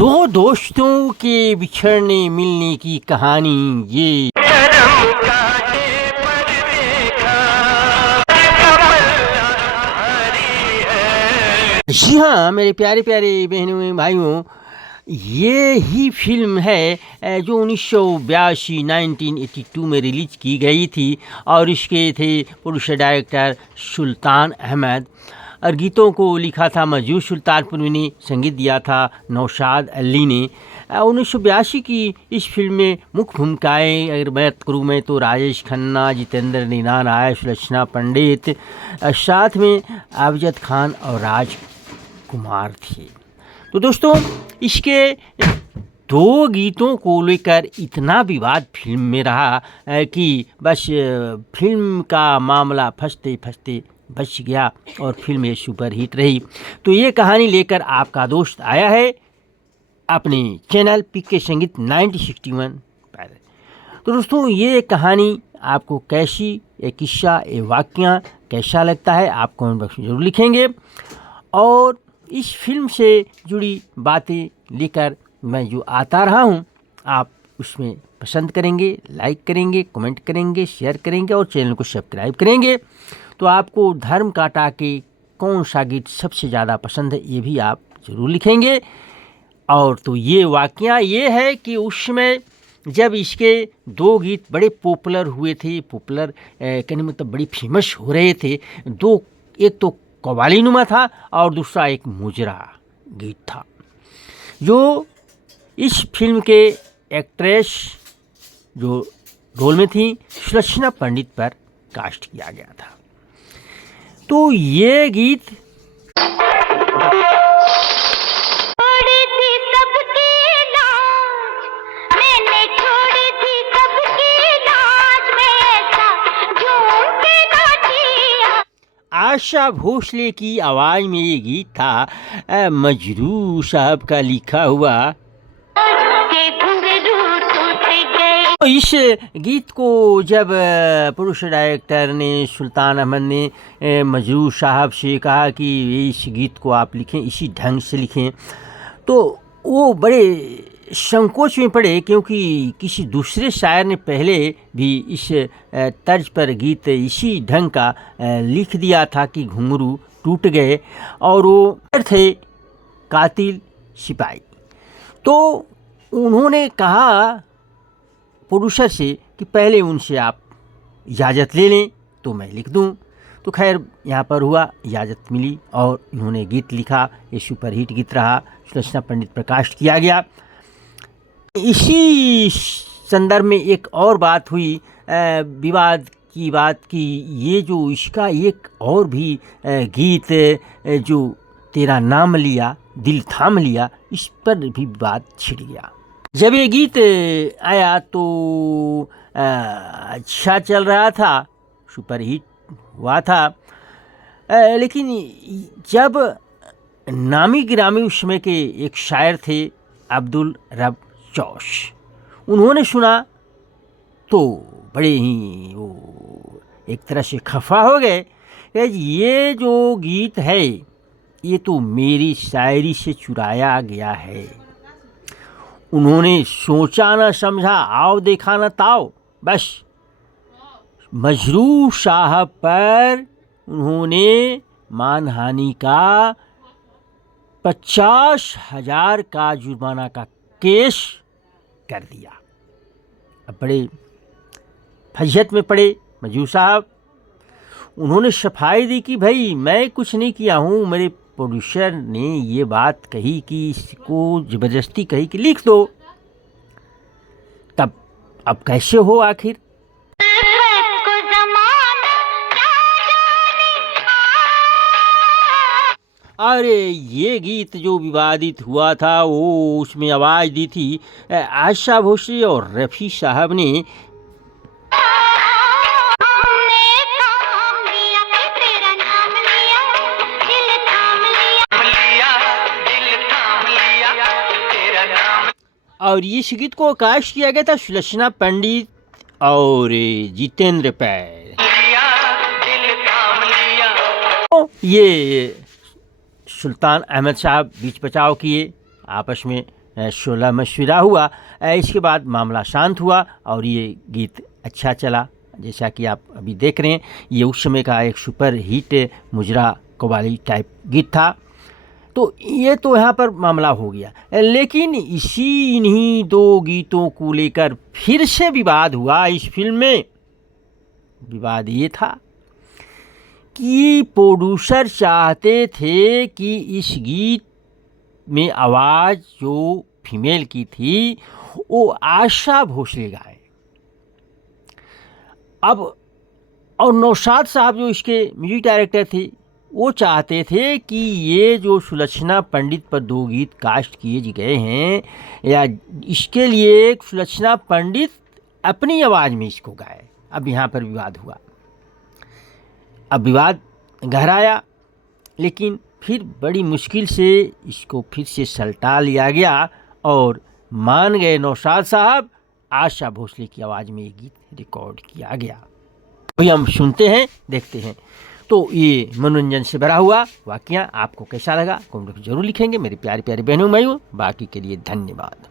दो दोस्तों के बिछड़ने मिलने की कहानी ये जी हाँ मेरे प्यारे प्यारे बहनों एवं भाइयों, ये ही फिल्म है जो 1982 1982 में रिलीज की गई थी और इसके थे पुरुष डायरेक्टर सुल्तान अहमद और गीतों को लिखा था मजरूह सुल्तानपुरी ने, संगीत दिया था नौशाद अली ने। 1982 की इस फिल्म में मुख्य भूमिकाएँ अगर बात करूँ मैं तो राजेश खन्ना, जितेंद्र नीना राय, सुलक्षणा पंडित, साथ में अमजद खान और राज कुमार थे। तो दोस्तों इसके दो गीतों को लेकर इतना विवाद फिल्म में रहा कि बस फिल्म का मामला फंसते फंसते बच गया और फिल्म ये सुपर हिट रही। तो ये कहानी लेकर आपका दोस्त आया है अपने चैनल पीके संगीत 1961 पर। तो दोस्तों ये कहानी आपको कैसी, ये किस्सा, ये वाक़या कैसा लगता है आप कमेंट बॉक्स में ज़रूर लिखेंगे और इस फिल्म से जुड़ी बातें लेकर मैं जो आता रहा हूँ आप उसमें पसंद करेंगे, लाइक करेंगे, कमेंट करेंगे, शेयर करेंगे और चैनल को सब्सक्राइब करेंगे। तो आपको धर्म काटा के कौन सा गीत सबसे ज़्यादा पसंद है ये भी आप ज़रूर लिखेंगे। और तो ये वाक़या ये है कि उस समय जब इसके दो गीत बड़े पॉपुलर हुए थे, पॉपुलर कहने मतलब बड़ी फेमस हो रहे थे दो, एक तो कव्वाली नुमा था और दूसरा एक मुजरा गीत था जो इस फिल्म के एक्ट्रेस जो रोल में थी सुलक्षणा पंडित पर कास्ट किया गया था। तो ये गीत आशा भोसले की आवाज़ में ये गीत था मजरूह साहब का लिखा हुआ। तो इस गीत को जब पुरुष डायरेक्टर ने सुल्तान अहमद ने मजरूह साहब से कहा कि इस गीत को आप लिखें, इसी ढंग से लिखें, तो वो बड़े संकोच में पड़े क्योंकि किसी दूसरे शायर ने पहले भी इस तर्ज पर गीत इसी ढंग का लिख दिया था कि घुंघरू टूट गए और वो थे कातिल सिपाही। तो उन्होंने कहा प्रोड्यूसर से कि पहले उनसे आप इजाज़त ले लें तो मैं लिख दूं। तो खैर यहाँ पर हुआ, इजाज़त मिली और इन्होंने गीत लिखा। ये सुपर हिट गीत रहा, सुलक्षणा पंडित प्रकाश किया गया। इसी संदर्भ में एक और बात हुई विवाद की बात कि ये जो इसका एक और भी गीत जो तेरा नाम लिया दिल थाम लिया, इस पर भी बात छिड़ गया। जब ये गीत आया तो अच्छा चल रहा था, सुपर हिट हुआ था, लेकिन जब नामी गिरामी उस समय के एक शायर थे अब्दुल रब चौश, उन्होंने सुना तो बड़े ही वो एक तरह से खफा हो गए कि ये जो गीत है ये तो मेरी शायरी से चुराया गया है। उन्होंने सोचा न समझा, आओ देखा न ताओ, बस मजरूह साहब पर उन्होंने मानहानि का 50,000 का जुर्माना का केस कर दिया। अब बड़े फजियत में पड़े मजरूह साहब। उन्होंने सफाई दी कि भाई मैं कुछ नहीं किया हूँ, मेरे प्रोड्यूसर ने ये बात कही कि इसको ज़बरदस्ती कही कि लिख दो। तब अब कैसे हो आखिर? अरे ये गीत जो विवादित हुआ था वो उसमें आवाज़ दी थी आशा भोसले और रफ़ी साहब ने। और इस गीत को कास्ट किया गया था सुलक्षणा पंडित और जितेंद्र पैर। ये सुल्तान अहमद साहब बीच बचाव किए, आपस में शोला मशविरा हुआ। इसके बाद मामला शांत हुआ और ये गीत अच्छा चला। जैसा कि आप अभी देख रहे हैं, ये उस समय का एक सुपर हिट मुजरा कव्वाली टाइप गीत था। तो ये तो यहाँ पर मामला हो गया, लेकिन इन्हीं 2 गीतों को लेकर फिर से विवाद हुआ इस फिल्म में। विवाद ये था कि प्रोड्यूसर चाहते थे कि इस गीत में आवाज़ जो फीमेल की थी वो आशा भोसले गाए। अब और नौशाद साहब जो इसके म्यूजिक डायरेक्टर थे, वो चाहते थे कि ये जो सुलक्षणा पंडित पर 2 गीत कास्ट किए गए हैं, या इसके लिए सुलक्षणा पंडित अपनी आवाज़ में इसको गाए। अब यहाँ पर विवाद हुआ। अब विवाद गहराया, लेकिन फिर बड़ी मुश्किल से इसको फिर से सलटा लिया गया और मान गए नौशाद साहब। आशा भोसले की आवाज़ में ये गीत रिकॉर्ड किया गया। अभी हम सुनते हैं, देखते हैं। तो ये मनोरंजन से भरा हुआ वाकया आपको कैसा लगा कमेंट में जरूर लिखेंगे मेरे प्यारे प्यारे बहनों भाइयों। बाकी के लिए धन्यवाद।